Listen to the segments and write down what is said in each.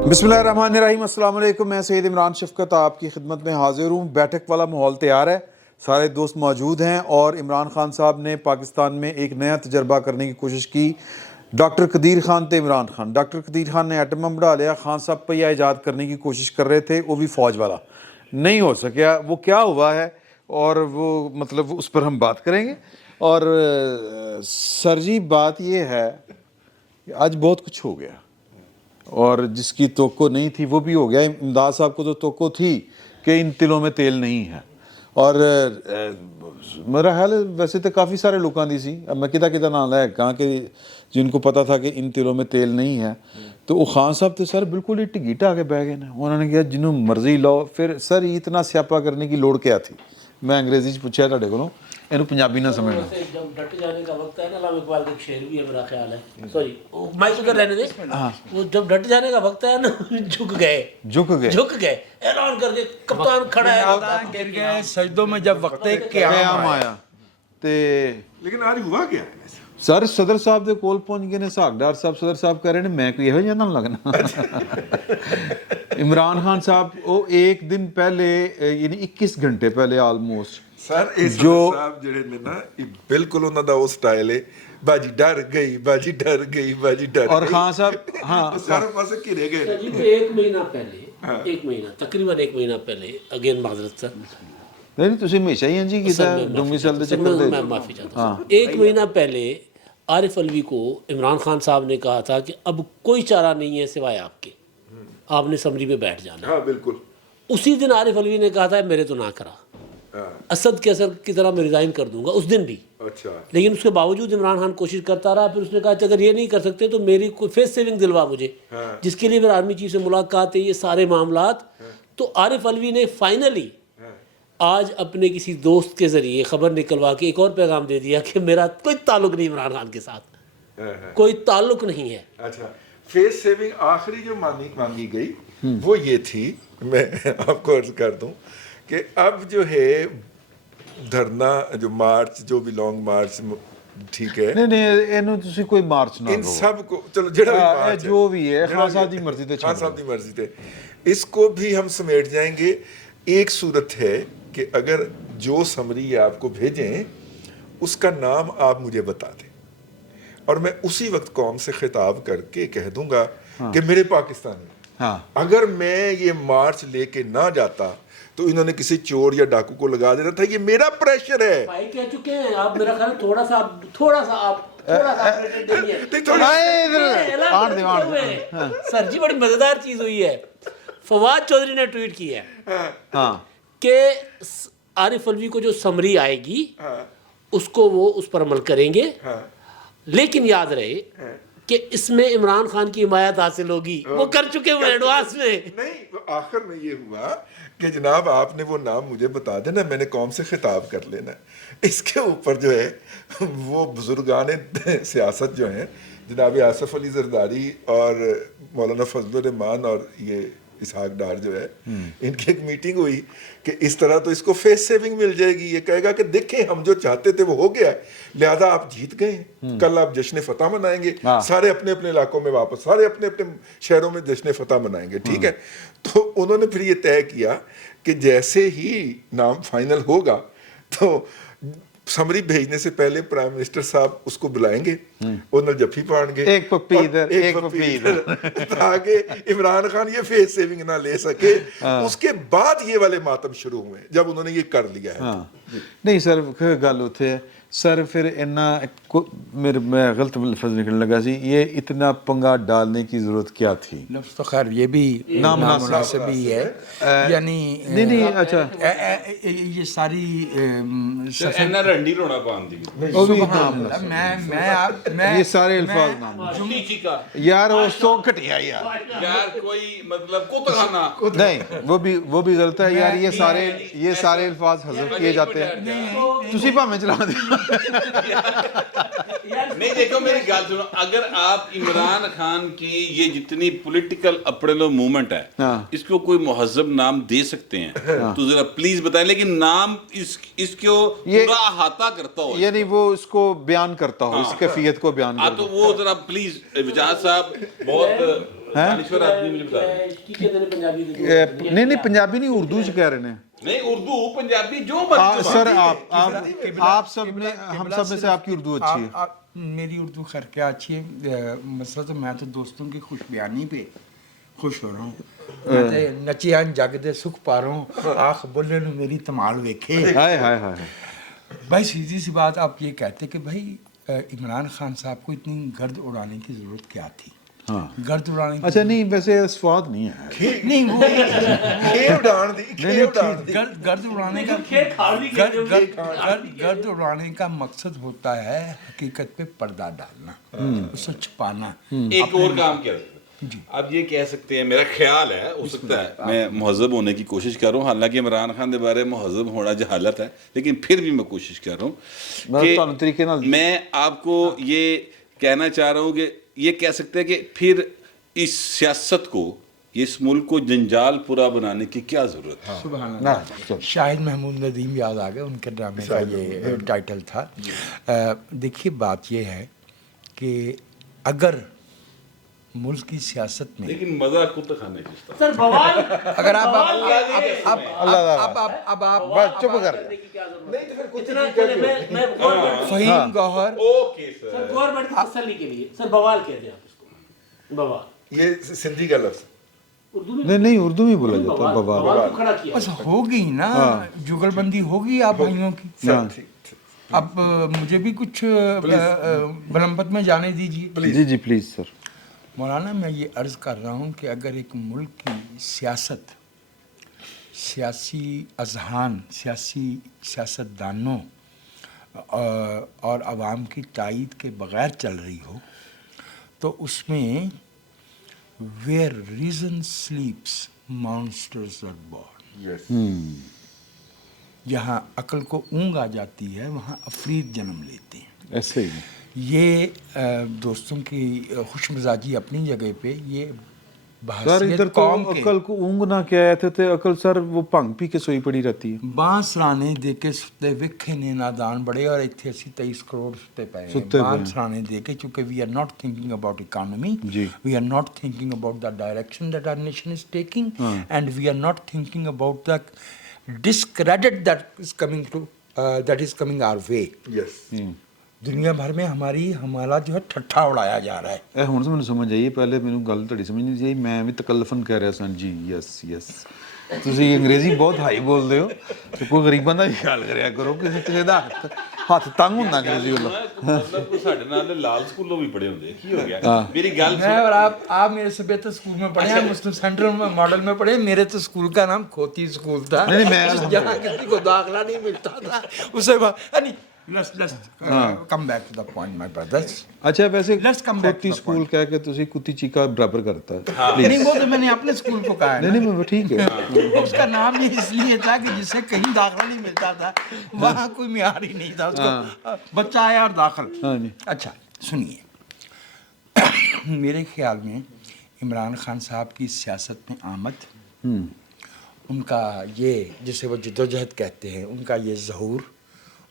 बिस्मिल्लाहिर्रहमानिर्रहीम, अस्सलाम वालेकुम। मैं सैयद इमरान शफकत आपकी खिदमत में हाजिर हूँ। बैठक वाला माहौल तैयार है, सारे दोस्त मौजूद हैं और इमरान खान साहब ने पाकिस्तान में एक नया तजर्बा करने की कोशिश की। डॉक्टर कदीर खान थे इमरान खान। डॉक्टर कदीर खान ने एटम बम बढ़ा लिया, खान साहब पहिया ईजाद करने की कोशिश कर रहे थे, वो भी फ़ौज वाला। नहीं हो सका। वो क्या हुआ है और वो मतलब उस पर हम बात करेंगे। और सर जी बात ये है कि आज बहुत कुछ हो गया और जिसकी तोको नहीं थी वो भी हो गया। इमदाद साहब को तो तोको थी कि इन तिलों में तेल नहीं है और मेरा ख्याल है वैसे तो काफ़ी सारे लोगों दी सी। अब मैं किदा नाम है कहाँ के जिनको पता था कि इन तिलों में तेल नहीं है, तो वो खान साहब तो सर बिल्कुल ही टिकी ढा के बह गए ना। उन्होंने कहा जिन्हों मर्जी लाओ। फिर सर इतना स्यापा करने की लोड़ क्या थी? मैं अंग्रेजी पूछा ਤੁਹਾਡੇ ਕੋਲੋਂ, ਇਹਨੂੰ ਪੰਜਾਬੀ ना समझना। जब डट जाने का वक्त है ना, अल्लामा इकबाल का एक शेर भी है मेरा ख्याल है, सॉरी माइक उधर रहने दे। वो जब डट जाने का वक्त है ना, झुक गए ऐलान करके कप्तान खड़ा है, गिर गए सजदों में जब वक्त क़याम आया। ते लेकिन आज हुआ क्या है? सर सदर साहब ਦੇ ਕੋਲ ਪਹੁੰਚ ਗਏ ਨੇ ਸਾਗਦਾਰ ਸਾਹਿਬ। ਸਦਰ ਸਾਹਿਬ ਕਹਿ ਰਹੇ ਨੇ ਮੈਂ ਕੋਈ ਇਹੋ ਜਿਹਾ ਨਾ लगना। इमरान खान साहब वो एक दिन पहले यानी 21 घंटे पहले ऑलमोस्ट सर इस जो साहब ਜਿਹੜੇ ਨੇ ਨਾ ਇਹ ਬਿਲਕੁਲ ਉਹਨਾਂ ਦਾ ਉਹ ਸਟਾਈਲ ਹੈ, ਬਾਜੀ ਡਰ ਗਈ ਬਾਜੀ ਡਰ ਗਈ ਬਾਜੀ ਡਰ और गई। खान साहब हाँ ਸਾਰੇ ਪਾਸੇ ਘਿਰੇ ਗਏ ਨੇ। जी एक महीना पहले, एक महीना तकरीबन एक महीना पहले, अगेन माजरत सर, नहीं ਤੁਸੀਂ ਹਮੇਸ਼ਾ ਹੀ ਇੰਜ ਹੀ ਕੀਤਾ ਡੂਮੀ ਸੈਲ ਦੇ ਚੱਕਰ ਦੇ। मैं माफ़ी चाहता हूँ। एक महीना पहले आरिफ अलवी को इमरान खान साहब ने कहा था कि अब कोई चारा नहीं है सिवाय आपके, आपने समरी में बैठ जाना। हाँ बिल्कुल। उसी दिन आरिफ अलवी ने कहा था मेरे तो ना करा, असद के असर की तरह मैं रिज़ाइन कर दूंगा, उस दिन भी। अच्छा। लेकिन उसके बावजूद इमरान खान कोशिश करता रहा। फिर उसने कहा कि अगर ये नहीं कर सकते तो मेरी कोई फेस सेविंग दिलवा मुझे, जिसके लिए मेरा आर्मी चीफ से मुलाकात है, ये सारे मामलात। तो आरिफ अलवी ने फाइनली आज अपने किसी दोस्त के ज़रिए ख़बर निकलवा के एक और पैगाम दे दिया कि मेरा कोई ताल्लुक़ नहीं इमरान खान के साथ, कोई ताल्लुक़ नहीं है। अच्छा, फेस सेविंग आखिरी जो मांगी गई वो ये थी, मैं आपको अर्ज कर दूं कि अब जो है धरना जो मार्च जो भी लॉन्ग मार्च ठीक है, नहीं नहीं ਇਹਨੂੰ ਤੁਸੀਂ ਕੋਈ ਮਾਰਚ ਨਾ इन ਕਰੋ। सब को चलो जड़ा भी हाँ, मार्च जो भी है, जड़ा खान साहब की मर्जी ते खान साहब की मर्जी थे, इसको भी हम समेट जाएंगे। एक सूरत है कि अगर जो समरी आपको भेजें उसका नाम आप मुझे बता दें और मैं उसी वक्त कौम से खिताब करके कह दूंगा कि मेरे पाकिस्तानी, अगर मैं ये मार्च लेके ना जाता तो इन्होंने किसी चोर या डाकू को लगा देना था। ये मेरा प्रेशर है। भाई कह चुके हैं आप, मेरा ख्याल थोड़ा सा आप सर जी बड़ी मजेदार चीज हुई है। फवाद चौधरी ने ट्वीट किया है कि आरिफ अलवी को जो समरी आएगी उसको वो उस पर अमल करेंगे, लेकिन याद रहे कि इसमें इमरान खान की हिमायत हासिल होगी। वो कर चुके हुए एडवांस में। नहीं, आखिर में ये हुआ कि जनाब आपने वो नाम मुझे बता देना, मैंने कौम से खिताब कर लेना। इसके ऊपर जो है वो बुजुर्गान सियासत जो हैं जनाब आसफ अली जरदारी और मौलाना फजल रहमान और ये इसहाक डार जो है, इनकी एक मीटिंग हुई कि इस तरह तो इसको फेस सेविंग मिल जाएगी। ये कहेगा कि देखें हम जो चाहते थे वो हो गया, लिहाजा आप जीत गए, कल आप जश्न फतह मनाएंगे, सारे अपने अपने इलाकों में वापस, सारे अपने अपने शहरों में जश्न फतह मनाएंगे। ठीक है, तो उन्होंने फिर ये तय किया कि जैसे ही नाम फाइनल होगा तो समरी भेजने से पहले प्राइम मिनिस्टर साहब उसको बुलाएंगे, उन्हें जफ्फी पाएंगे, एक पप्पी इधर एक पप्पी इधर, ताकि इमरान खान ये फेस सेविंग ना ले सके। उसके बाद ये वाले मातम शुरू हुए जब उन्होंने ये कर लिया है। नहीं सर गल उत्थे है सर, फिर इन्ना मेरे मैं गलत लफ्ज़ निकलने लगा सी, ये इतना पंगा डालने की ज़रूरत क्या थी? लफ्ज़ तो खैर ये भी नामुनासिब ही है, यानी नहीं अच्छा ये सारी इन्ना रंडी रोना पांदी वो भी मैं ये सारे अल्फाज नाम यार वो सो घटिया यार कोई मतलब कुतखाना नहीं, वो भी गलत है यार। ये सारे अल्फाज हज़फ किए जाते हैं। तुसी भावें चला दे यार نہیں دیکھو میری گل سنو, اگر آپ عمران خان کی یہ جتنی پولیٹیکل اپریلو موومنٹ ہے اس کو کوئی مہذب نام دے سکتے ہیں تو ذرا پلیز بتائیں, لیکن نام اس کو پورا احاطہ کرتا ہو, یعنی وہ اس کو بیان کرتا ہو, اس کیفیت کو بیان کرتا تو وہ ذرا پلیز وجاہت صاحب بہت دانشور آدمی مجھے بتا دیں. نہیں پنجابی نہیں, اردو چ کہہ رہے ہیں. نہیں اردو پنجابی جو مرضی سر آپ سب نے, ہم سب میں سے آپ کی اردو اچھی ہے. میری اردو خیر کیا اچھی ہے, مسئلہ تو میں تو دوستوں کی خوش بیانی پہ خوش ہو رہا ہوں. میں تو نچیاں جگ دے سکھ پا رہا ہوں, آخ بولے نو میری تمال ویکھے. ہائے ہائے ہائے. بھائی سیدھی سی بات, آپ یہ کہتے کہ بھائی عمران خان صاحب کو اتنی گرد اڑانے کی ضرورت کیا تھی؟ گرد اڑانے کی, اچھا نہیں ویسے سواد نہیں ہے, نہیں وہ گرد اڑانے کا مقصد ہوتا ہے حقیقت پہ پردہ ڈالنا, اسے چھپانا. ایک اور کام کیا اب یہ کہہ سکتے ہیں, میرا خیال ہے, ہو سکتا ہے میں مہذب ہونے کی کوشش کر رہا ہوں, حالانکہ عمران خان کے بارے میں مہذب ہونا جہالت ہے, لیکن پھر بھی میں کوشش کر رہا ہوں کہ میں آپ کو یہ کہنا چاہ رہا ہوں کہ یہ کہہ سکتے ہیں کہ پھر اس سیاست کو, اس ملک کو جنجال پورا بنانے کی کیا ضرورت ہے؟ سبحان اللہ. شاہد محمود ندیم یاد آ گئے, ان کے ڈرامے کا یہ ٹائٹل تھا. دیکھیے بات یہ ہے کہ اگر ملک کی سیاست میں, لیکن مزہ کتے کھانے کی سر بوال, اگر آپ چپ کر, فہیم گوہر, سر گورنمنٹ کی تسلی کے لیے سر بوال کہتے ہیں آپ اس کو, بوال یہ سندھی کا لفظ نہیں اردو میں بولا جاتا ہے بوال. بوال کو کھڑا کیا. بس ہوگی نا, جگل بندی ہوگی آپ بھائیوں کی. اب مجھے بھی کچھ بلمپت میں جانے دیجیے. جی جی پلیز سر. مولانا میں یہ عرض کر رہا ہوں کہ اگر ایک ملک کی سیاست سیاسی اذہان, سیاست دانوں اور عوام کی تائید کے بغیر چل رہی ہو تو اس میں where reason sleeps monsters are born. جہاں عقل کو اونگ آ جاتی ہے وہاں عفریت جنم لیتے ہیں. ایسے ہی یہ دوستوں کی خوش مزاجی اپنی جگہ پہ, یہ سر ادھر تو عقل کو اونگ نہ کہتے تھے, عقل سر وہ بھنگ پی کے سوئی پڑی رہتی ہے. بانس رانے دے کے ستے وکھے نے نادان بڑے, اور اتنے 23 کروڑ ستے پے ہیں بانس رانے دے کے, چونکہ we are not thinking about economy, we are not thinking about the direction that our nation is taking, and we are not thinking about the discredit that is coming our way. دنیا بھر میں ہمارا جو ہے ٹھٹھا اڑایا جا رہا ہے. اے ہن سے مجھے سمجھ آئی, پہلے مینوں گل تڑی سمجھ نہیں آئی, میں بھی تکلفن کہہ رہا سن جی یس. تسی انگریزی بہت ہائی بول دے ہو, تو کوئی غریباں دا بھی خیال کریا کرو, کسی دا ہاتھ تنگ ہوندا انگریزی والوں. مطلب کوئی ساڈے نال لال سکولوں بھی پڑھے ہوندے, کی ہو گیا میری گل میں اور آپ میرے سے بہتر اسکول میں پڑھے ہیں, مسلم سینٹرل میں ماڈل میں پڑھے. میرے تو اسکول کا نام کھوتی اسکول تھا, جہاں کسی کو داخلہ نہیں ملتا تھا. اسے let's come back to the point, my brothers. اچھا ویسے کھوتی اسکول کہہ کے تسی کتی چیکا برابر کرتا ہے. نہیں وہ تو میں نے اپنے اسکول کو کہا ہے. نہیں میں ٹھیک ہے, اس کا نام یہ اس لیے تھا کہ جس سے کہیں داخلہ نہیں ملتا تھا, وہاں کوئی معیار ہی نہیں تھا, اس کو بچہ آیا اور داخل. اچھا سنیے, میرے خیال میں عمران خان صاحب کی سیاست میں آمد, ان کا یہ جسے وہ جدوجہد کہتے ہیں, ان کا یہ ظہور,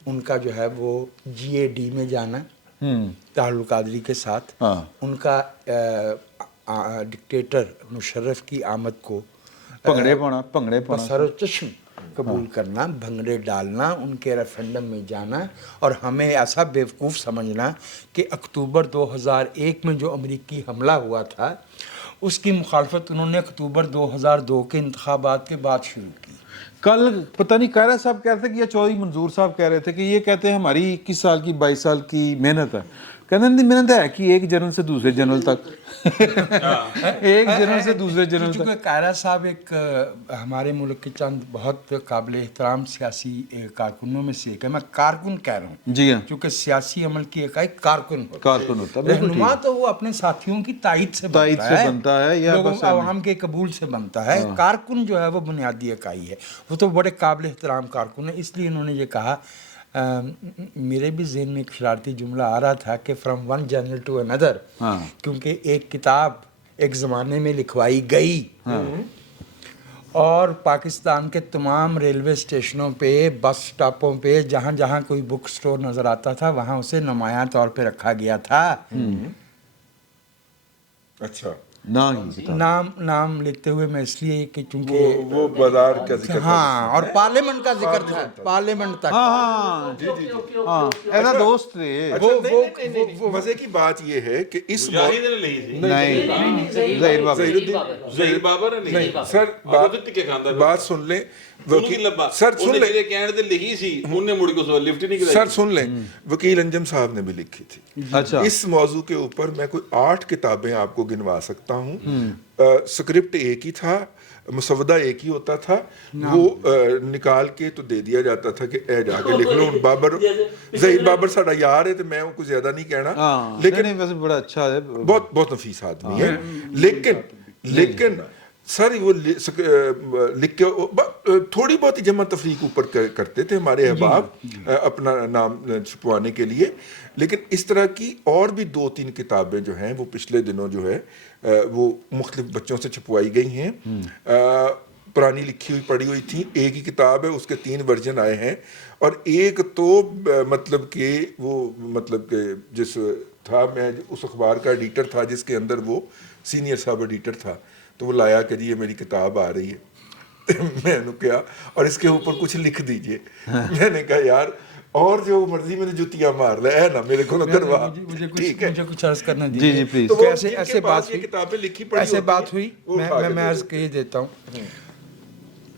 ان کا جو ہے وہ GAD میں جانا طاہر القادری کے ساتھ, ان کا ڈکٹیٹر مشرف کی آمد کو پنگڑے بسر و چشم قبول کرنا, بھنگڑے ڈالنا, ان کے ریفرینڈم میں جانا, اور ہمیں ایسا بیوقوف سمجھنا کہ اکتوبر 2001 میں جو امریکی حملہ ہوا تھا اس کی مخالفت انہوں نے اکتوبر 2002 کے انتخابات کے بعد شروع کی. کل پتہ نہیں کہہ رہا صاحب کہہ رہے تھے کہ یا چودھری منظور صاحب کہہ رہے تھے کہ یہ کہتے ہیں ہماری 21 سال کی 22 سال کی محنت ہے. کہتے ہیں محنت ہے کہ ایک جنرل سے دوسرے جنرل تک, ایک جنرل سے دوسرے جنرل تک. چونکہ قائرہ صاحب ایک ہمارے ملک کے چند بہت قابل احترام سیاسی کارکنوں میں سے ایک ہے. میں کارکن کہہ رہا ہوں جی ہاں, چونکہ سیاسی عمل کی اکائی کارکن ہوتا ہے. رہنما تو وہ اپنے ساتھیوں کی تائید سے بنتا ہے یا لوگوں عوام کے قبول سے بنتا ہے. کارکن جو ہے وہ بنیادی اکائی ہے, وہ تو بڑے قابل احترام کارکن ہے. اس لیے انہوں نے یہ کہا मेरे भी जहन में एक शरारती जुमला आ रहा था कि from one general to another, क्योंकि एक किताब एक ज़माने में लिखवाई गई और पाकिस्तान के तमाम रेलवे स्टेशनों पे, बस स्टॉपों पे, जहाँ जहाँ कोई बुक स्टोर नज़र आता था वहाँ उसे नुमायां तौर पे रखा गया था। अच्छा, नाम लिखते हुए मैं इसलिए कि चूंकि वो बाजार का जिक्र हाँ, और पार्लियामेंट का जिक्र था, पार्लियामेंट तक। हाँ ऐसा दोस्त थे वो मजे की बात ये है कि इस मुजाहिद ने लिखी थी नहीं ज़हीर बाबर ज़हीर बाबर ने नहीं सर बात सुन लें सर सुन लें कहने दे लिखी सी उन्होंने मुड़ के उसको लिफ्ट नहीं कराई सर सुन लें वकील अंजम साहब ने भी लिखी थी। अच्छा इस मौजू के ऊपर मैं कोई 8 किताबें आपको गिनवा सकता हूँ। स्क्रिप्ट एक ही था, मुसवदा एक ही होता था, वो निकाल के तो दे दिया जाता था कि ए जाके लिख लो। बाबर ज़हीर बाबर साडा यार है तो मैं कुछ ज्यादा नहीं कहना, लेकिन वैसे बड़ा अच्छा है, बहुत बहुत नफीस आदमी है। लेकिन सर वो लिख के थोड़ी बहुत ही जमा तफरीक ऊपर करते थे हमारे अहबाब अपना नाम छुपवाने के लिए। लेकिन इस तरह की और भी 2-3 किताबें जो हैं वो पिछले दिनों जो है वो मुख्तलिफ बच्चों से छपवाई गई हैं। पुरानी लिखी हुई पढ़ी हुई थी, एक ही किताब है, उसके 3 वर्जन आए हैं। और एक तो मतलब कि वो मतलब कि जिस था, मैं उस अखबार का एडिटर था जिसके अंदर वो सीनियर सब एडिटर था, तो वो लाया कि जी ये मेरी किताब आ रही है। मैंने कहा और इसके ऊपर कुछ लिख दीजिए। मैंने कहा यार और जो मर्जी मैंने जुतियां मार ले है ना मेरे को करवा। मुझे कुछ अर्ज करना दीजिए। जी प्लीज। तो ऐसे बात हुई, किताबें लिखी पढ़ी ऐसे बात हुई, मैं अर्ज कह देता हूँ।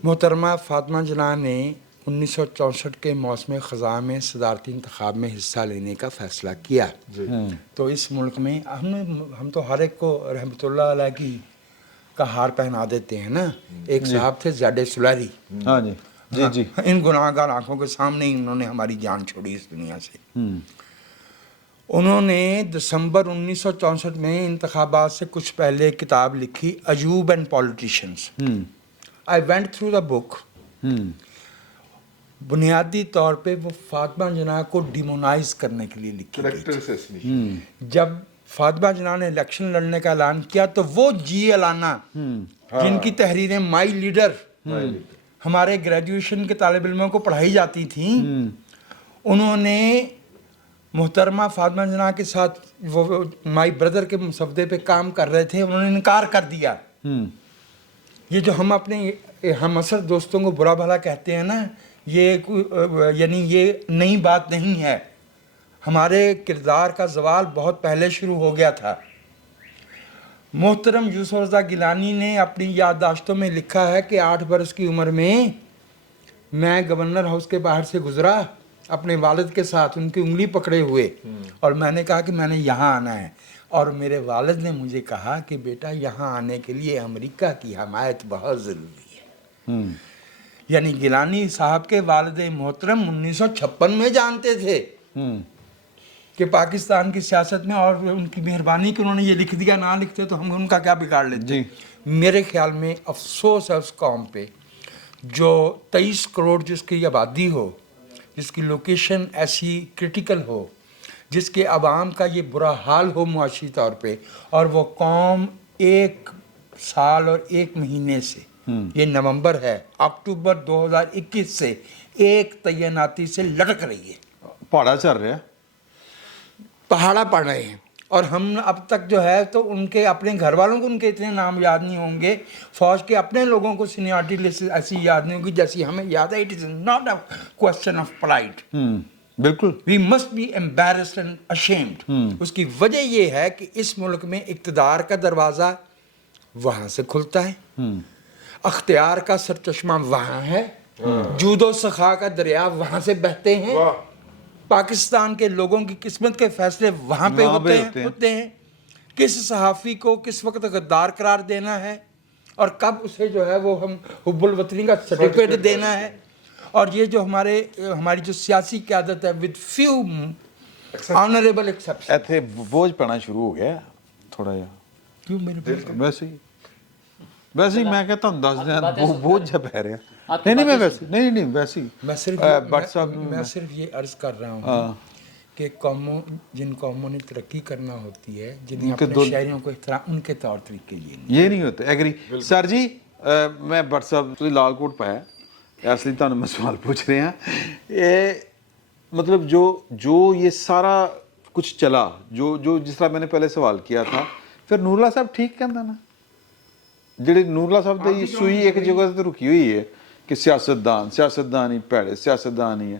मोहतरमा फातिमा जना ने 1964 के मौसम ख़ज़ा में सदारती इंतखाब में हिस्सा लेने का फ़ैसला किया। तो इस मुल्क में हम तो हर एक को रहमतुल्लाह अलैह की का हार पहना देते हैं ना। एक साहब थे ज़ैड सुलारी, हाँ जी जी जी, इन गुनाहगार आंखों के सामने ही उन्होंने हमारी जान छोड़ी इस दुनिया से। उन्होंने दिसंबर 1964 में इंतखाबात से कुछ पहले किताब लिखी, Ayub and politicians. I went through the book. बुनियादी तौर पे वो फातिमा जना को डिमोनाइज करने के लिए लिखी गई थी। जब फातिमा जना ने इलेक्शन लड़ने का ऐलान किया तो वो जी अलाना जिनकी तहरीरें माई लीडर हमारे ग्रेजुएशन के तालिब इल्मों को पढ़ाई जाती थी, उन्होंने मोहतरमा फातिमा जना के साथ वो माई ब्रदर के मुसवदे पे काम कर रहे थे, उन्होंने इनकार कर दिया। ये जो हम अपने हम असर दोस्तों को बुरा भला कहते हैं ना, ये यानी ये नई बात नहीं है। हमारे किरदार का ज़वाल बहुत पहले शुरू हो गया था। मोहतरम यूसुफ रज़ा गिलानी ने अपनी याददाश्तों में लिखा है कि 8 बरस की उम्र में मैं गवर्नर हाउस के बाहर से गुजरा अपने वालिद के साथ, उनकी उंगली पकड़े हुए, और मैंने कहा कि मैंने यहाँ आना है। और मेरे वालिद ने मुझे कहा कि बेटा यहाँ आने के लिए अमेरिका की हमायत बहुत ज़रूरी है। यानी गिलानी साहब के वालिद मोहतरम 1956 में जानते थे कि पाकिस्तान की सियासत में, और उनकी मेहरबानी कि उन्होंने ये लिख दिया, ना लिखते तो हम उनका क्या बिगाड़ लेते। मेरे ख्याल में अफसोस है उस कौम पे जो 23 करोड़ जिसकी आबादी हो, जिसकी लोकेशन ऐसी क्रिटिकल हो, जिसके अवाम का ये बुरा हाल हो मुआशी तौर पे, और वो कौम 1 साल और 1 महीने से, ये नवंबर है, अक्टूबर 2021 से एक तैनाती से लटक रही है। पहाड़ा चल रहा है, पहाड़ा पड़ रहे हैं। और हम अब तक जो है तो उनके अपने घर वालों को उनके इतने नाम याद नहीं होंगे, फौज के अपने लोगों को सीनियरिटी लिस्ट ऐसी याद नहीं होगी जैसी हमें याद है। It is not a question of pride, बिल्कुल। We must be embarrassed and ashamed. उसकी वजह ये है कि इस मुल्क में इक़्तिदार का दरवाज़ा वहाँ से खुलता है, अख्तियार का सरचश्मा वहाँ है, जूदो सखा का दरिया वहाँ से बहते हैं, पाकिस्तान के लोगों की किस्मत के फैसले वहाँ पे होते हैं। किस सहाफ़ी को किस वक्त गद्दार करार देना है और कब उसे जो है वो हम हुब्बुल वतनी का सर्टिफिकेट देना है। और ये जो हमारी जो सियासी क़यादत है विद फ्यू ऑनरेबल एक्सेप्शन, ऐसे बोझ पड़ना शुरू हो गया थोड़ा जा। क्यों मेरे वैसे ही मैं कहता हूँ 10 दिन बोझ जब पै रहे हैं। नहीं नहीं मैं वैसे नहीं वैसे ही मैं सिर्फ भट्ट साहब मैं सिर्फ ये अर्ज कर रहा हूँ कि कौमों जिन कौमों ने तरक्की करना होती है, जिन्हें अपने शहरियों को एहतराम, उनके तौर तरीके ये नहीं होते। एग्री सर जी। मैं भट्ट साहब ਤੁਸੀਂ ਲਾਲ ਕੋਟ ਪਾਇਆ ਇਸ ਲਈ ਤੁਹਾਨੂੰ ਮੈਂ ਸਵਾਲ ਪੁੱਛ ਰਿਹਾ ਇਹ मतलब जो ये सारा कुछ चला जो जिस तरह मैंने पहले सवाल किया था, फिर ਨੂਰਲਾ ਸਾਹਿਬ ਠੀਕ ਕਹਿੰਦਾ ਨਾ ਜਿਹੜੇ ਨੂਰਲਾ ਸਾਹਿਬ ਦੀ ਸੂਈ ਇੱਕ ਜਗ੍ਹਾ ਤੇ ਰੁਕੀ हुई है कि सियासतदान ही भैड़े सियासतदान ही है।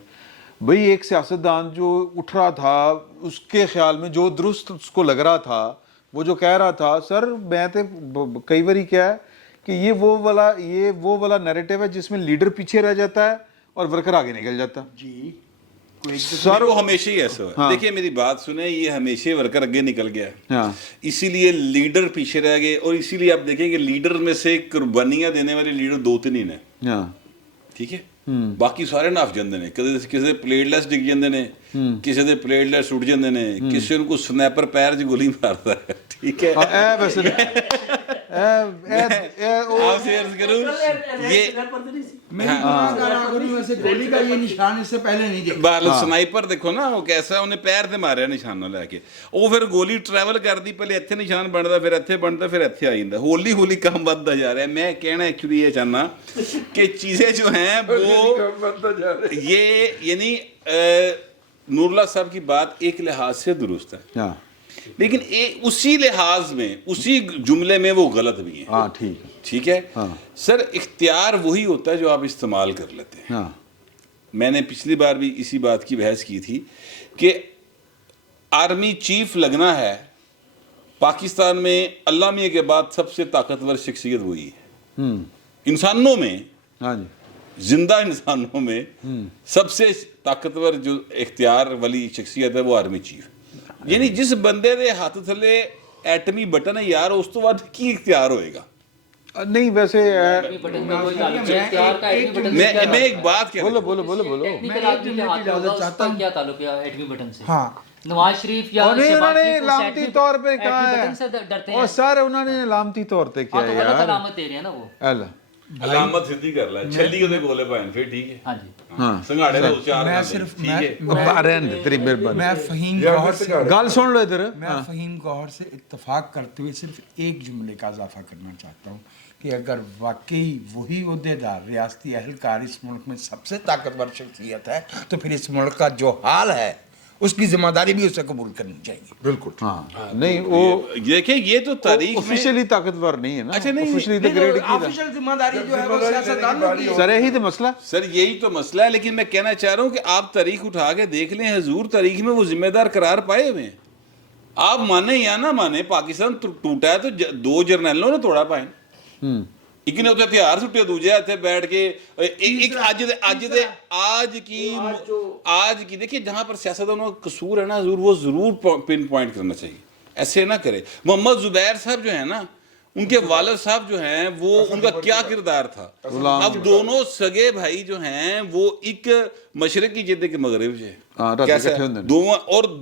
भाई एक सियासतदान जो उठ रहा था उसके ख्याल में जो दुरुस्त उसको लग रहा था, वो जो कह रहा था, सर मैं तो कई बार क्या है कि ये वो वाला नैरेटिव है जिसमें लीडर पीछे रह जाता है और वर्कर आगे निकल जाता जी सर वो हमेशा ही ऐसा है। देखिए मेरी बात सुने, ये हमेशा वर्कर आगे निकल गया है, हाँ। इसीलिए लीडर पीछे रह गए, और इसीलिए आप देखेंगे लीडर में से कुर्बानियां देने वाले लीडर 2-3 ही ने, हाँ ठीक है। ਬਾਕੀ ਸਾਰੇ ਨੱਫ ਜਾਂਦੇ ਨੇ, ਕਦੇ ਕਿਸੇ ਦੇ ਪਲੇਟਲੈਸ ਡਿੱਗ ਜਾਂਦੇ ਨੇ, ਕਿਸੇ ਦੇ ਪਲੇਟਲੈਸ ਟੁੱਟ ਜਾਂਦੇ ਨੇ, ਕਿਸੇ ਨੂੰ ਕੋਈ ਸਨੈਪਰ ਪੈਰ 'ਚ ਗੋਲੀ ਮਾਰਦਾ ਹੈ, ਠੀਕ ਹੈ। ਇਹ ਵੈਸੇ आप शेयर करूं ये मेरी कारागरी में से गोली का ये निशान इससे पहले नहीं देखा। ਬਾਲ ਸਨਾਈਪਰ ਦੇਖੋ ਨਾ, ਉਹ ਕੈਸਾ ਉਹਨੇ ਪੈਰ ਤੇ ਮਾਰਿਆ ਨਿਸ਼ਾਨਾ ਲੈ ਕੇ, ਉਹ ਫਿਰ ਗੋਲੀ ਟਰੈਵਲ ਕਰਦੀ, ਪਹਿਲੇ ਇੱਥੇ ਨਿਸ਼ਾਨ ਬਣਦਾ, ਫਿਰ ਇੱਥੇ ਬਣਦਾ, ਫਿਰ ਇੱਥੇ ਆ ਜਾਂਦਾ, ਹੌਲੀ ਹੌਲੀ ਕੰਮ ਵੱਧਦਾ ਜਾ ਰਿਹਾ। ਮੈਂ ਕਹਿਣਾ ਐਕਚੁਅਲੀ ਇਹ ਚਾਹਨਾ ਕਿ ਚੀਜ਼ें जो हैं वो ये यानी नूरुल्लाह साहब की बात एक लिहाज से दुरुस्त है, लेकिन उसी लिहाज में, उसी जुमले में वो गलत भी है। हाँ ठीक है, ठीक है। सर इख्तियार वही होता है जो आप इस्तेमाल कर लेते हैं। मैंने पिछली बार भी इसी बात की बहस की थी कि आर्मी चीफ लगना है पाकिस्तान में, अल्लाह मियां के बाद सबसे ताकतवर शख्सियत वही है इंसानों में। हाँ जी, जिंदा इंसानों में सबसे ताकतवर जो इख्तियार वाली शख्सियत है वो आर्मी चीफ। यानी जिस बंदे दे हाथ थले एटमी बटन है यार, उस तो बाद की इख्तियार होएगा। नहीं वैसे मैं एक बात कह बोलो बोलो बोलो बोलो क्या ताल्लुक है एटमी बटन से? हाँ नवाज शरीफ या नहीं, शहबाज उन्होंने शरीफ को लामती तौर पे कहा एटमी है, बटन से डरते और हैं। सर उन्होंने लामती तौर पे किया हाँ, तो है गलत यार। अलामत दे रहे हैं ना वो। अल्लाह अलामत सीधी कर ला, छली ओदे कोले भाई फिर ठीक है। हाँ जी, हाँ संघाड़े दो चार मैं बंदे, सिर्फ ठीक है। रहने दे, तेरी मेहरबानी। मैं फहीम गौहर से गल सुन लो इधर। मैं फहीम गौहर से इत्तेफाक करते हुए सिर्फ एक जुमले का इजाफा करना चाहता हूँ कि अगर वाकई वही अहदेदार रियासती अहलकार इस मुल्क में सबसे ताकतवर शख्सियत है, तो फिर इस मुल्क का जो हाल है उसकी जिम्मेदारी भी उसे कबूल करनी चाहिए। बिल्कुल हाँ नहीं वो देखिए ये तो तारीख में ऑफिशियली ताकतवर नहीं है ना। अच्छा, नहीं, ऑफिशियली तो ग्रेड की ऑफिशियल जिम्मेदारी जो है वो सियासतदानों की है। सर यही तो मसला। सर यही तो मसला है, लेकिन मैं कहना चाह रहा हूँ कि आप तारीख उठा के देख लें, हजूर तारीख में वो जिम्मेदार करार पाए हुए हैं। आप माने या ना माने, पाकिस्तान टूटा है तो 2 जर्नैलों ने तोड़ा पाए। ਇੱਕ ਨੇ ਉੱਥੇ ਹਥਿਆਰ ਸੁੱਟੇ, ਦੂਜੇ ਇੱਥੇ बैठ के एक आज की देखिए जहाँ पर सियासतदानों का कसूर है ना हजूर, वो जरूर पिन पॉइंट करना चाहिए, ऐसे ना करे। मोहम्मद जुबैर साहब जो है ना, उनके वालिद साहब जो हैं, वो उनका क्या किरदार था। अब दोनों सगे भाई जो हैं वो एक मशरक की जिद के मगरब से कैसे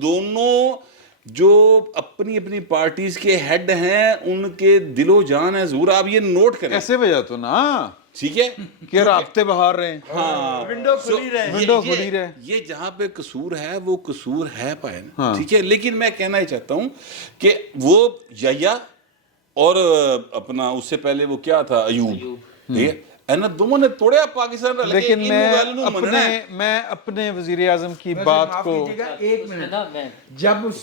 दोनों जो अपनी अपनी पार्टीज के हेड हैं, उनके दिलो जान है जरूर। आप ये नोट करें, ऐसे वजह तो ना, ठीक है, कि रास्ते बहार रहे हैं। हाँ विंडो खुली रहे, विंडो खुली रहे। ये जहाँ पे कसूर है वो कसूर है पाए, ठीक है। लेकिन मैं कहना ही चाहता हूँ कि वो यया और अपना उससे पहले वो क्या था अयूब, ठीक है ना, दोनों ने तोड़ा पाकिस्तान। लेकिन मैं अपने वजीर आजम की बात को एक मिनट, जब उस